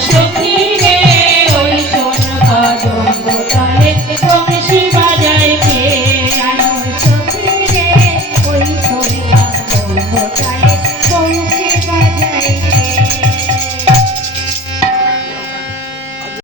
show.